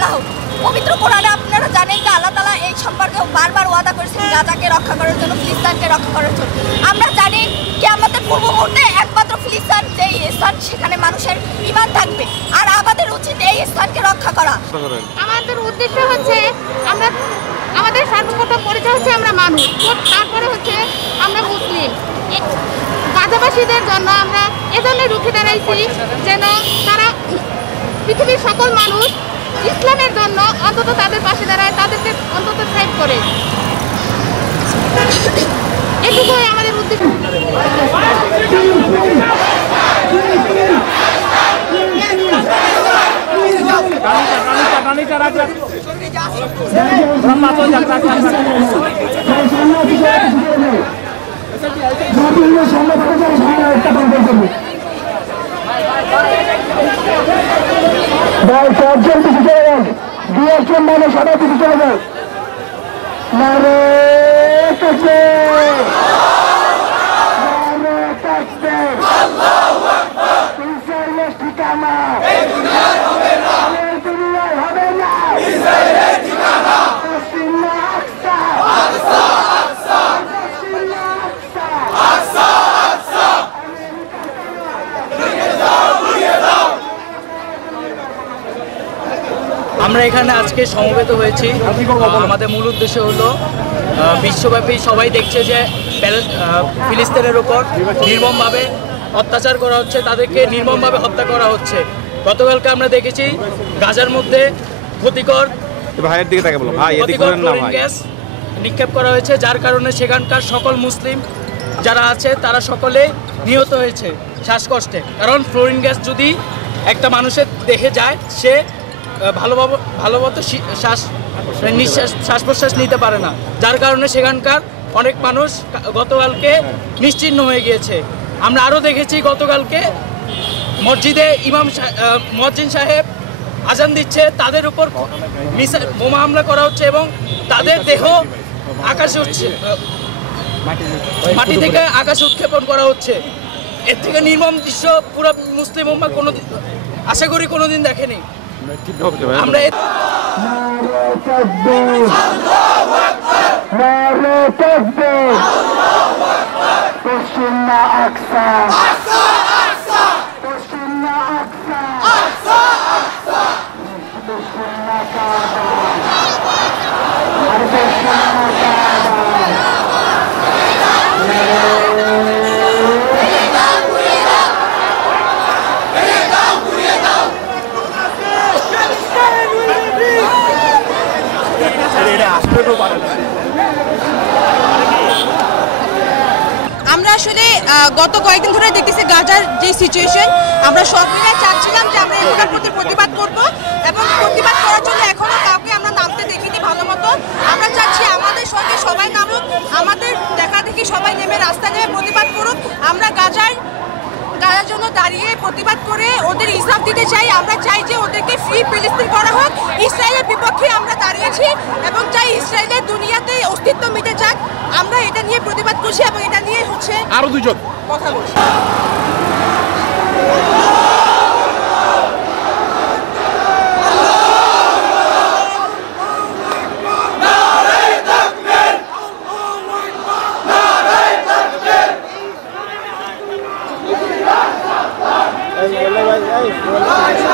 ফেলা হোক। পবিত্র কোরআনে আপনারা জানেন যে আল্লাহ তাআলা এই সম্পর্কে বারবার ওয়াদা করেছেন গাজাকে রক্ষা করার জন্য, ফিলিস্তিনকে রক্ষা করার জন্য। আমরা জানি কিয়ামতের পূর্ব মুহূর্তে একমাত্র ফিলিস্তিন যেই স্থান, সেখানে মানুষের ঈমান থাকবে, আর আমাদের উচিত এই স্থানকে রক্ষা করা। আমাদের উদ্দেশ্য হচ্ছে আমাদের সর্বপ্রথম পরিচয় হচ্ছে আমরা মানুষ, তারপরে হচ্ছে আমরা মুসলিম। গাজাবাসীদের জন্য আমরা এজন্য রুখে দাঁড়াইছি যেন তারা পৃথিবীর সকল মানুষ ইসলামের জন্য অন্তত তাদের পাশে দাঁড়ায়, তাদেরকে অন্তত সেভ করে। এটুকুই আমাদের উদ্দেশ্য। আমরা এখানে আজকে সমবেত হয়েছি। আমাদের মূল উদ্দেশ্য হলো বিশ্বব্যাপী সবাই দেখছে যে ফিলিস্তিনের উপর নির্মমভাবে অত্যাচার করা হচ্ছে, তাদেরকে নির্মমভাবে হত্যা করা হচ্ছে। গতকালকে আমরা দেখেছি গাজার মধ্যে ক্ষতিকর গ্যাস নিক্ষেপ করা হয়েছে, যার কারণে সেখানকার সকল মুসলিম যারা আছে তারা সকলে নিহত হয়েছে শ্বাসকষ্টে। কারণ ফ্লোরিন গ্যাস যদি একটা মানুষের দেহে যায়, সে ভালোমতো শ্বাস প্রশ্বাস নিতে পারে না, যার কারণে সেখানকার অনেক মানুষ গতকালকে নিশ্চিহ্ন হয়ে গিয়েছে। আমরা আরও দেখেছি গতকালকে মসজিদে মুয়াজ্জিন সাহেব আজান দিচ্ছে, তাদের উপর বোমা হামলা করা হচ্ছে এবং তাদের দেহ আকাশে উঠছে, মাটি থেকে আকাশে উৎক্ষেপণ করা হচ্ছে। এর থেকে নির্মম দৃশ্য পুরো মুসলিম উম্মাহ আশা করি কোনোদিন দেখেনি। আমরা আমরা আসলে গত কয়েকদিন ধরে দেখতেছি গাজার যে সিচুয়েশন, আমরা সব মিলে চাচ্ছিলাম যে আমরা এগুলোর প্রতি প্রতিবাদ করব এবং প্রতিবাদ করার জন্য এখনো কাউকে আমরা নামতে দেখিনি ভালো মতো। আমরা চাচ্ছি আমাদের সঙ্গে সবাই নামুক, আমাদের দেখা দেখি সবাই নেমে রাস্তায় নেমে প্রতিবাদ করুক। আমরা গাজার জন্য দাঁড়িয়ে প্রতিবাদ করে ওদের ইনসাফ দিতে চাই। আমরা চাই যে ওদেরকে ফ্রি ফিলিস্তিন করা হোক। ইসরায়েলের বিপক্ষে আমরা দাঁড়িয়েছি এবং চাই ইসরায়েলের দুনিয়াতে অস্তিত্ব মিটে যাক। আমরা এটা নিয়ে প্রতিবাদ করছি এবং এটা নিয়ে হচ্ছে আরো দুজন কথা বলছি। Hey,